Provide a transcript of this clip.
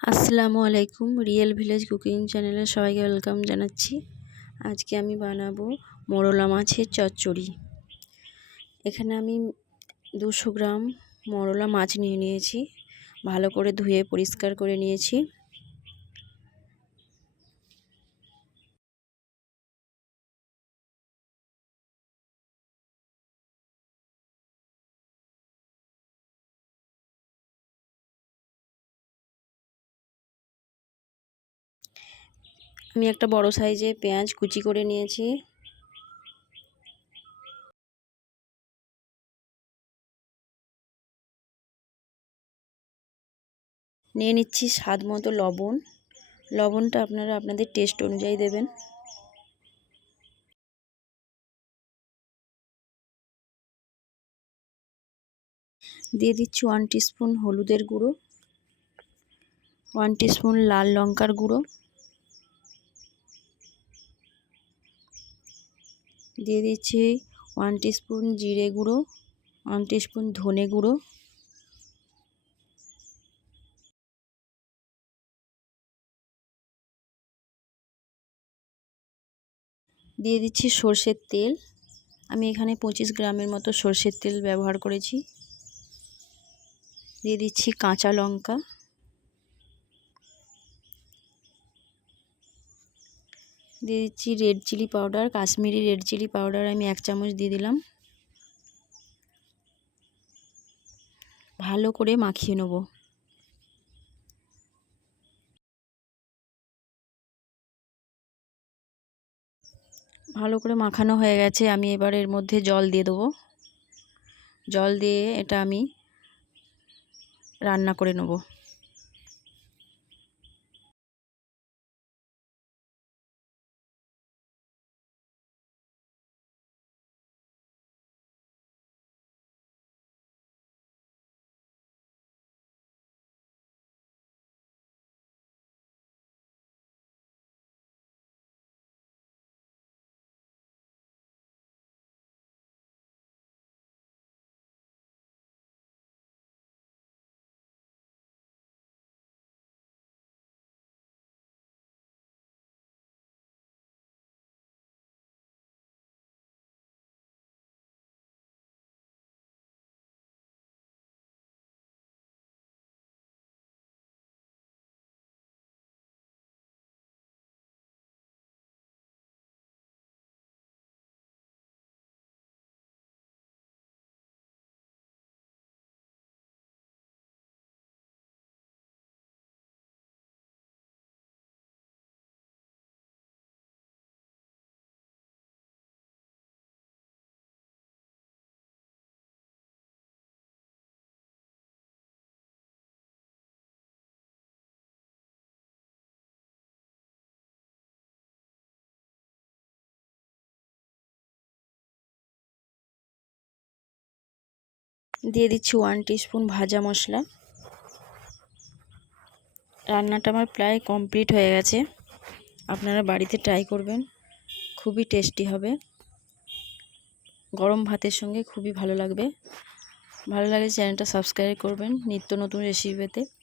আসসালামু আলাইকুম, real village cooking চ্যানেলে সবাইকে ওয়েলকাম জানাচ্ছি। আজকে আমি বানাবো মরলা মাছের চচ্চড়ি। এখানে আমি দুশো গ্রাম মরলা মাছ নিয়ে নিয়েছি। ভালো করে ধুয়ে পরিষ্কার করে নিয়েছি। আমি একটা বড় সাইজে পেঁয়াজ কুচি করে নিয়েছি। নিয়ে নিচ্ছি স্বাদ মতো লবণ। লবণটা আপনারা আপনাদের টেস্ট অনুযায়ী দেবেন। দিয়ে দিচ্ছি ওয়ান টিস্পুন হলুদের গুঁড়ো, ওয়ান টিস্পুন লাল লঙ্কার গুঁড়ো। দিয়ে দিচ্ছি ওয়ান টিস্পুন জিরে গুঁড়ো ওয়ান টিস্পুন ধনে গুঁড়ো। দিয়ে দিচ্ছি সর্ষের তেল। আমি এখানে পঁচিশ গ্রামের মতো সর্ষের তেল ব্যবহার করেছি। দিয়ে দিচ্ছি কাঁচা লঙ্কা। দিয়ে দিচ্ছি red chilli powder Kashmiri red chilli powder আমি এক চামচ দিয়ে দিলাম। ভালো করে মাখিয়ে নেব। ভালো করে মাখানো হয়ে গেছে, আমি এবার এর মধ্যে জল দিয়ে দেবো। জল দিয়ে এটা আমি রান্না করে নেব। দিয়ে দিচ্ছি ওয়ান টিস্পুন ভাজা মশলা। রান্নাটা আমার প্রায় কমপ্লিট হয়ে গেছে। আপনারা বাড়িতে ট্রাই করবেন, খুবই টেস্টি হবে। গরম ভাতের সঙ্গে খুবই ভালো লাগবে। ভালো লাগে চ্যানেলটা সাবস্ক্রাইব করবেন, নিত্য নতুন রেসিপিতে পেতে।